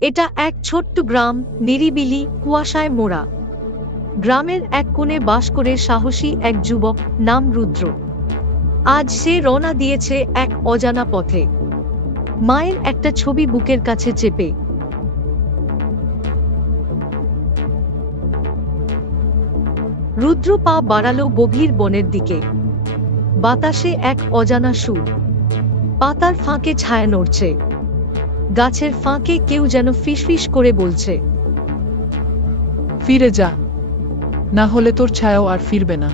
এটা এক ছোট্ট গ্রাম, নিরিবিলি, কুয়াশায় মোড়া। গ্রামের এক কোণে বাস করে সাহসী এক যুবক, নাম রুদ্র। আজ সে রওনা দিয়েছে এক অজানা পথে, মায়ের একটা ছবি বুকের কাছে চেপে। রুদ্র পা বাড়ালো গভীর বনের দিকে। বাতাসে এক অজানা সুর, পাতার ফাঁকে ছায়া নড়ছে, গাছের ফাঁকে কেউ যেন ফিসফিস করে বলছে, ফিরে যা, না হলে তোর ছায়াও আর ফিরবে না।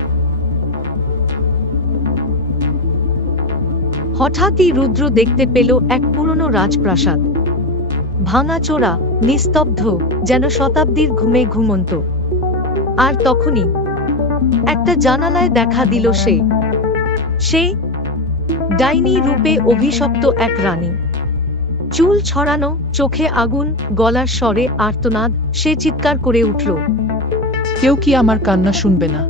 হঠাৎই রুদ্র দেখতে পেল এক পুরনো রাজপ্রাসাদ, ভাঙাচোরা, নিস্তব্ধ, যেন শতাব্দীর ঘুমে ঘুমন্ত। আর তখনই একটা জানালায় দেখা দিল সে ডাইনি রূপে অভিশপ্ত এক রানী। চুল ছড়ানো, চোখে আগুন, গলার স্বরে আর্তনাদ। সে চিৎকার করে উঠল, কেউ কি আমার কান্না শুনবে না?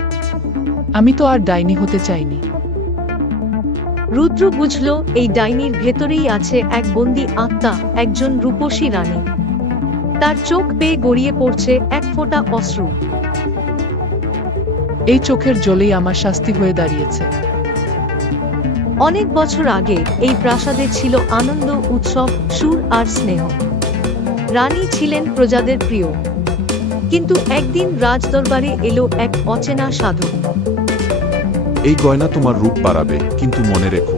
আমি তো আর ডাইনি হতে চাইনি। রুদ্র বুঝল এই ডাইনির ভেতরেই আছে এক বন্দী আত্মা, একজন রূপসী রানী। তার চোখ বেয়ে গড়িয়ে পড়ছে এক ফোঁটা অশ্রু। এই চোখের জলেই আমার শাস্তি হয়ে দাঁড়িয়েছে। অনেক বছর আগে এই প্রাসাদে ছিল আনন্দ, উৎসব, সুর আর স্নেহ। রানী ছিলেন প্রজাদের প্রিয়। কিন্তু একদিন রাজদরবারে এলো এক অচেনা সাধু। এই গয়না তোমার রূপ বাড়াবে, কিন্তু মনে রেখো,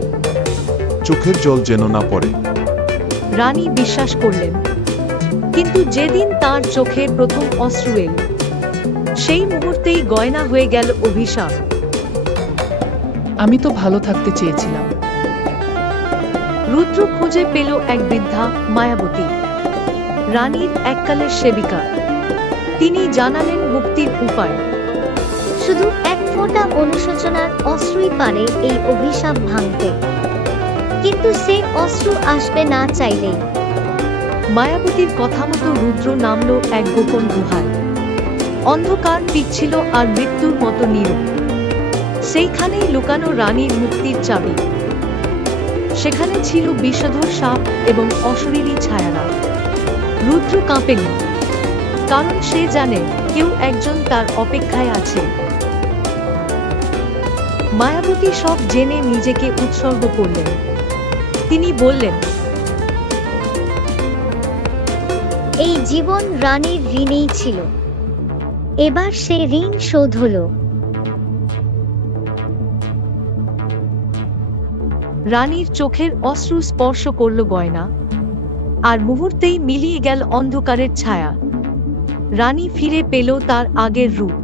চোখের জল যেন না পড়ে। রানী বিশ্বাস করলেন, কিন্তু যেদিন তার চোখে প্রথম অশ্রু এল, সেই মুহূর্তেই গয়না হয়ে গেল অভিশাপ। আমি তো ভালো থাকতে চেয়েছিলাম। রুদ্র খুঁজে পেল এক বৃদ্ধা, মায়াবতী, রানীর এককালের সেবিকা। তিনি জানালেন মুক্তির উপায়। শুধু এক ফোঁটা অনুশোচনার অশ্রুই পারে এই অভিশাপ ভাঙতে, কিন্তু সে অশ্রু আসবে না চাইলেই। মায়াবতীর কথা মতো রুদ্র নামল এক গোপন গুহায়। অন্ধকার পিচ্ছিল আর মৃত্যুর মতো নীরব। সেইখানেই লুকানো রানীর মুক্তির চাবি। সেখানে ছিল বিষধর সাপ এবং অশরীরী ছায়ারা। রুদ্র কাঁপেনি, কারণ সে জানে কেউ একজন তার অপেক্ষায় আছে। মায়াবতী সব জেনে নিজেকে উৎসর্গ করলেন। তিনি বললেন, এই জীবন রানীর ঋণেই ছিল, এবার সে ঋণ শোধ হলো। রানীর চোখের অশ্রু স্পর্শ করল গয়না, আর মুহূর্তেই মিলিয়ে গেল অন্ধকারের ছায়া। রানী ফিরে পেল তার আগের রূপ।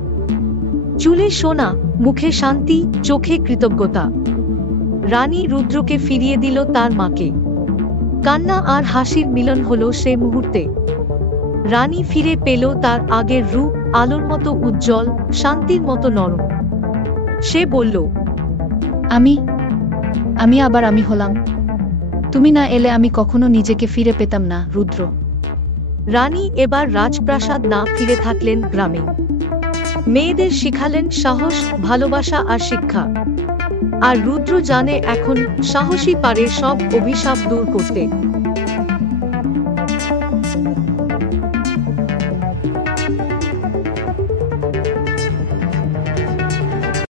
চুলে সোনা, মুখে শান্তি, চোখে কৃতজ্ঞতা। রানী রুদ্রকে ফিরিয়ে দিল তার মাকে। কান্না আর হাসির মিলন হলো সে মুহূর্তে। রানী ফিরে পেল তার আগের রূপ, আলোর মতো উজ্জ্বল, শান্তির মতো নরম। সে বলল, আমি আবার আমি হলাম। তুমি না এলে আমি কখনো নিজেকে ফিরে পেতাম না, রুদ্র। রানী এবার রাজপ্রাসাদ না ফিরে থাকলেন গ্রামে। মেয়েদের শিখালেন সাহস, ভালোবাসা আর শিক্ষা। আর রুদ্র জানে এখন সাহসী পারে সব অভিশাপ দূর করতে।